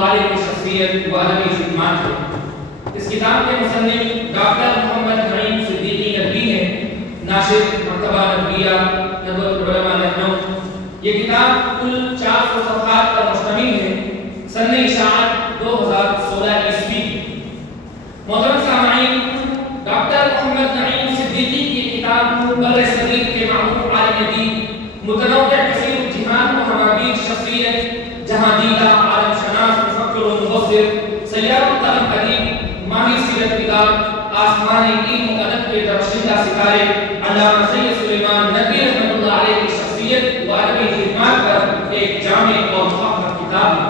اللہ علیہ کی شخصیت و ادبی خدمات ہے۔ اس کتاب کے مصنف ڈاکٹر محمد نعیم صدیقی ندوی ہیں، ناشر مکتبہ ندویہ ندوۃ العلماء لکھنؤ۔ یہ کتاب کل 400 صفحات پر مشتمل ہے۔ سن اشاعت 2016 عیسوی۔ محترم سامعین، ڈاکٹر محمد نعیم صدیقی کی کتاب بر صغیر کے معروف عالم دین، متنوع کثیر الجہان و حمابیل شخصیت، جہاں دیدہ عالم شناس مفکر و مبصر، سیار الطلب ادیب، ماہر سیرت نگار، آسمان علم و ادب کے درخشندہ ستارے علامہ سید سلیمان ندوی رحمۃ اللہ علیہ کی شخصیت و ادبی خدمات پر ایک جامع اور مفخر کتاب ہے۔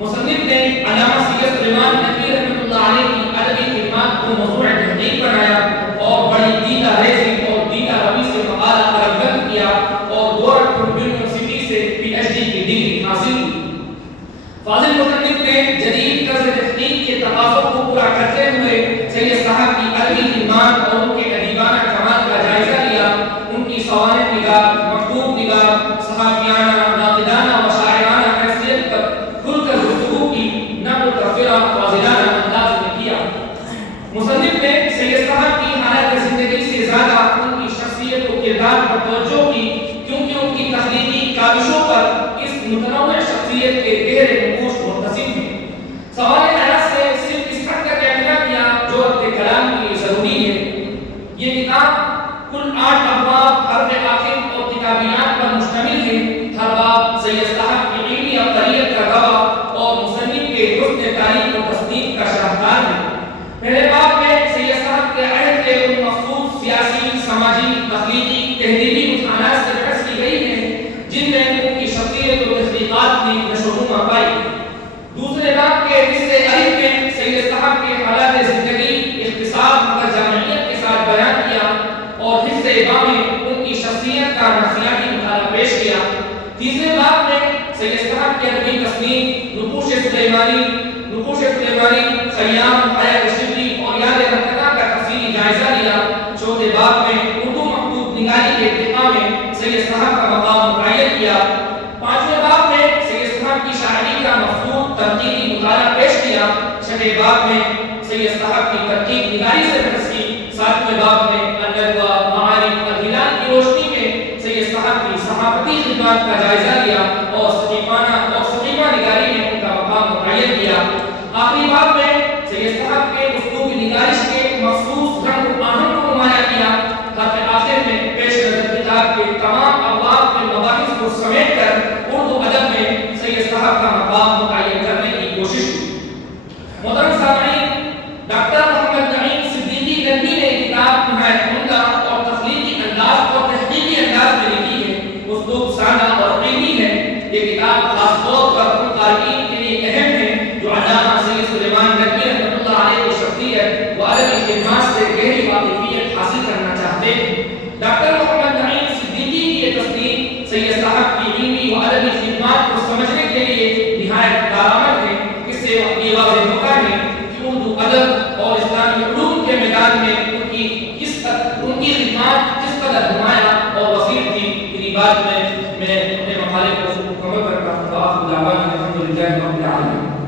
مصنف نے علامہ سید سلیمان ندوی رحمۃ اللہ علیہ کی ادبی خدمات کو موضوع تحقیق بنایا اور بڑی دیدہ ریزی اور دیدہ روی سے مقالہ قلمبند کیا اور گورکھپور یونیورسٹی سے پی ایچ ڈی کی ڈگری حاصل کی۔ فاضل مصنف نے جدید طرز تحقیق کے تقاضوں کو پورا کرتے ہوئے سید صاحب کی ادبی خدمات اور ان کے ادیبانہ کمال کا جائزہ لیا۔ ان کی سوانح نگار، مکتوب نگار، صحافیانہ، ناقدانہ و شاعرانہ حیثیت پر کھل کر گفتگو کی، نقل و تبصرہ فاضلانہ انداز میں کیا۔ مصنف نے سید صاحب کی حالت زندگی سے زیادہ ان کی شخصیت و کردار پر توجہ کی، کیونکہ ان کی تخلیقی کاوشوں پر اس متنوع شخصیت کے گہرے نقوش منتسب ہیں۔ سوال حیات سے صرف اس حد تک اعتنا کیا جو رد کلام کے لیے ضروری ہے۔ یہ کتاب کل 8 ابواب حرف آخر اور کتابیات پر مشتمل ہے۔ ہر باب سید صاحب کی علمی عبقریت کا گواہ اور مصنف کے حسن تعریف و تصدیق کا شاہکار ہے۔ پہلے باب میں سید صاحب کے عہد کے ان مخصوص سیاسی، سماجی، تخلیقی، تہذیبی رجحانات سے بحث کی گئی ہے جن میں ان کی شخصیت و تخلیقات نے نشو و نما پائی۔ دوسرے باب کے حصے الف میں سید صاحب کے حالات زندگی اختصار مگر جامعیت کے ساتھ بیان کیا اور حصے با میں ان کی شخصیت کا نفسیاتی مطالعہ پیش کیا۔ تیسرے باب میں سید صاحب کی ادبی تصنیف نقوش سلیمانی، خیام، حیات شبلی اور یاد مرتضیٰ کا تفصیلی جائزہ لیا۔ چوتھے باب میں اردو مکتوب نگاری کے ارتقاء میں سید صاحب کا مقام متعین کیا۔ پانچویں باب میں سید صاحب کی شاعری کا مخصوص تنقیدی مطالعہ پیش کیا۔ چھٹے باب میں سید صاحب کی ترکیب نگاری سے بحث کی۔ ساتویں باب میں الندوہ، معارف اور ہلال کی روشنی میں سید صاحب کی صحافتی خدمات کا جائزہ لیا اور صحیفہ نگاری میں ان کا مقام متعین کیا۔ آخری باب میں سید صاحب کے اسلوب نگارش کے مخصوص رنگ و آہن کو نمایاں کیا۔ حرف آخر میں پیش نظر کتاب کے تمام ابواب کے مباحث کو سمیٹ کر اردو ادب میں سید صاحب کا مقام متعین کرنے کی کوشش کی۔ محترم سامعین، ڈاکٹر محمد نعیم صدیقی ندوی نے کتاب نہایت عمدہ اور تخلیقی انداز اور تحقیقی انداز میں لکھی ہے۔ اسلوب سادہ اور علمی ہے۔ یہ کتاب خاص طور پر ان قارئین کے لیے اہم ہے جو علامہ سید سلیمان ندوی رحمۃ اللہ علیہ کی شخصیت و ادبی خدمات سے گہری واقفیت حاصل کرنا چاہتے ہیں۔ ڈاکٹر محمد نعیم صدیقی کی یہ تصنیف سید صاحب کی علمی و ادبی خدمات کو سمجھنے کے لیے نہایت کارآمد ہے۔ اس سے یہ واضح ہوتا ہے کہ اردو ادب اور اسلامی علوم کے میدان میں ان کی خدمات کس قدر نمایاں اور وسیع تھی۔ میری بات میں اپنے مقالے کو مکمل کرتا ہوں۔ الحمد للہ رب العالمین۔